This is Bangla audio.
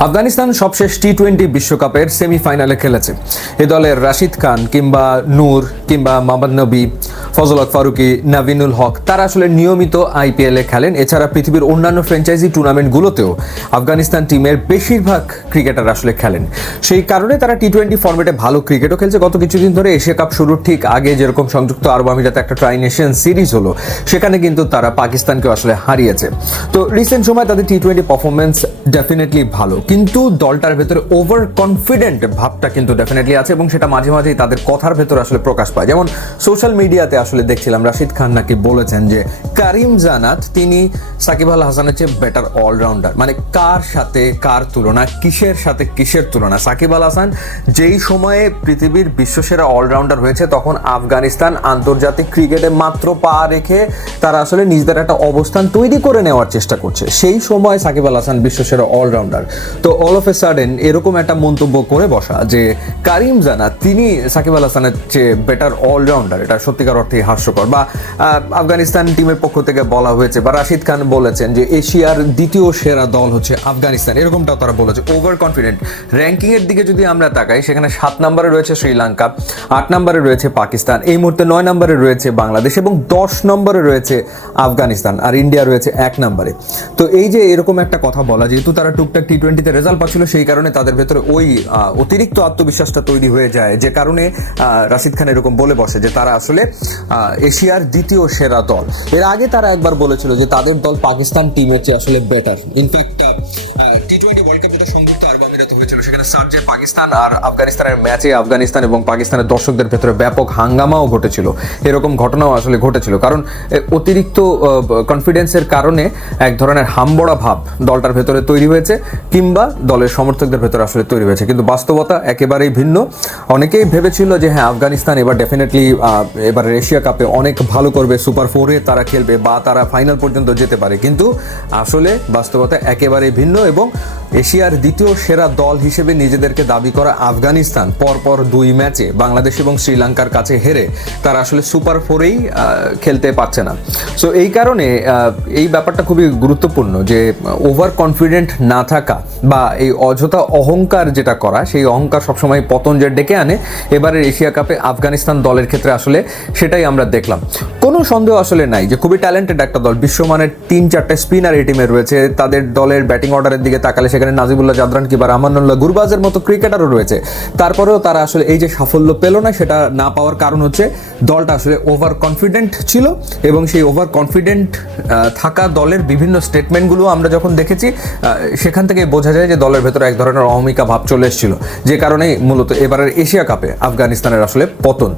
আফগানিস্তান সবশেষ টি-20 বিশ্বকাপের সেমিফাইনালে খেলেছে। এ দলের রাশিদ খান কিংবা নূর কিংবা মোহাম্মদ নবী, ফজল হক ফারুকি, নাভিনুল হক তারা আসলে নিয়মিত আইপিএলে খেলেন। এছাড়া পৃথিবীর অন্যান্য ফ্র্যাঞ্চাইজি টুর্নামেন্টগুলোতেও আফগানিস্তান টিমের বেশিরভাগ ক্রিকেটার আসলে খেলেন। সেই কারণে তারা টি-20 ফরম্যাটে ভালো ক্রিকেটও খেলছে। গত কিছুদিন ধরে এশিয়া কাপ শুরুর ঠিক আগে যেরকম সংযুক্ত আরব আমিরাতে একটা ট্রাই নেশন সিরিজ হলো, সেখানে কিন্তু তারা পাকিস্তানকে আসলে হারিয়েছে। তো রিসেন্ট সময় তাদের টি-20 পারফরমেন্স ডেফিনেটলি ভালো, কিন্তু দলটার ভেতরে ওভার কনফিডেন্ট ভাবটা কিন্তু ডেফিনেটলি আছে এবং সেটা মাঝে মাঝেই তাদের কথার ভেতরে আসলে প্রকাশ পায়। যেমন সোশ্যাল মিডিয়াতে আসলে দেখছিলাম রাশিদ খান নাকি বলেছেন যে কারিম জানাত তিনি সাকিব আল হাসানের চেয়ে বেটার অলরাউন্ডার। মানে কার সাথে কার তুলনা, কিসের সাথে কিসের তুলনা? সাকিব আল হাসান যেই সময়ে পৃথিবীর বিশ্বসেরা অলরাউন্ডার হয়েছে, তখন আফগানিস্তান আন্তর্জাতিক ক্রিকেটে মাত্র পা রেখে তারা আসলে নিজেদের একটা অবস্থান তৈরি করে নেওয়ার চেষ্টা করছে। সেই সময় সাকিব আল হাসান বিশ্বসেরা অলরাউন্ডার। তো অল অফ এ সাডেন এরকম একটা মন্তব্য করে বসা যে কারিম জানাত তিনি সাকিব আল হাসানের চেয়ে বেটার অলরাউন্ডার, এটা সত্যিকার অর্থেই হাস্যকর। বা আফগানিস্তান টিমের পক্ষ থেকে বলা হয়েছে বা রাশিদ খান বলেছেন যে এশিয়ার দ্বিতীয় সেরা দল হচ্ছে আফগানিস্তান, এরকমটাও তারা বলেছে। Over confident. র্যাঙ্কিংয়ের দিকে যদি আমরা তাকাই, সেখানে 7 নম্বরে রয়েছে শ্রীলঙ্কা, 8 নম্বরে রয়েছে পাকিস্তান, এই মুহূর্তে 9 নম্বরে রয়েছে বাংলাদেশ এবং 10 নম্বরে রয়েছে আফগানিস্তান, আর ইন্ডিয়া রয়েছে 1 নম্বরে। তো এই যে এরকম একটা কথা বলা, যেহেতু তারা টুকটাক টি-20তে রেজাল্ট পাচ্ছিল, সেই কারণে তাদের ভেতরে ওই অতিরিক্ত আত্মবিশ্বাসটা তৈরি হয়ে যায়, যে কারণে রাশিদ খান এরকম বলে বসে যে তারা আসলে এশিয়ার দ্বিতীয় সেরা দল। এর আগে তারা একবার বলেছিল যে তাদের দল পাকিস্তান টিমের চেয়ে আসলে বেটার। ইনফ্যাক্ট টি-20 ওয়ার্ল্ড কাপ যেটা সংযুক্ত আরব আমিরাতে হয়েছিল, সেখানে সার্জে পাকিস্তান আর আফগানিস্তানের ম্যাচে আফগানিস্তান এবং পাকিস্তানের দর্শকদের ভেতরে ব্যাপক হাঙ্গামাও ঘটেছিল। এরকম ঘটনাও আসলে ঘটেছিল, কারণ অতিরিক্ত কনফিডেন্সের কারণে এক ধরনের হামবড়া ভাব দলটার ভেতরে তৈরি হয়েছে, কিংবা দলের সমর্থকদের ভেতরে আসলে তৈরি হয়েছে। কিন্তু বাস্তবতা একেবারেই ভিন্ন। অনেকেই ভেবেছিল যে হ্যাঁ, আফগানিস্তান এবার ডেফিনেটলি এবার এশিয়া কাপে অনেক ভালো করবে, সুপার 4-এ তারা খেলবে বা তারা ফাইনাল পর্যন্ত যেতে পারে। কিন্তু আসলে বাস্তবতা একেবারেই ভিন্ন এবং এশিয়ার দ্বিতীয় সেরা দল হিসেবে নিজেদেরকে দাবি করা আফগানিস্তান পরপর 2 ম্যাচে বাংলাদেশ এবং শ্রীলঙ্কার কাছে হেরে তারা আসলে সুপার 4-এই খেলতে পারছে না। সো এই কারণে এই ব্যাপারটা খুবই গুরুত্বপূর্ণ যে ওভার কনফিডেন্ট না থাকা বা এই অযথা অহংকার যেটা করা, সেই অহংকার সবসময় পতন যে ডেকে আনে। এবারের এশিয়া কাপে আফগানিস্তান দলের ক্ষেত্রে আসলে সেটাই আমরা দেখলাম। কোনো সন্দেহ আসলে নাই যে খুবই ট্যালেন্টেড একটা দল, বিশ্বমানের 3-4টে স্পিনার এই টিমে রয়েছে। তাদের দলের ব্যাটিং অর্ডারের দিকে তাকালে সেখানে নাজিবুল্লাহ জাদরান কিংবা রহমানুল্লাহ গুরবাজের মতো ক্রিকেটারও রয়েছে। তারপরেও তারা আসলে এই যে সাফল্য পেল না, সেটা না পাওয়ার কারণ হচ্ছে দলটা আসলে ওভার কনফিডেন্ট ছিল এবং সেই ওভার কনফিডেন্ট থাকা দলের বিভিন্ন স্টেটমেন্টগুলো আমরা যখন দেখেছি, সেখান থেকে বোঝা যায় যে দলের ভেতরে এক ধরনের অহমিকা ভাব চলে এসেছিল, যে কারণেই মূলত এবারের এশিয়া কাপে আফগানিস্তানের আসলে পতন।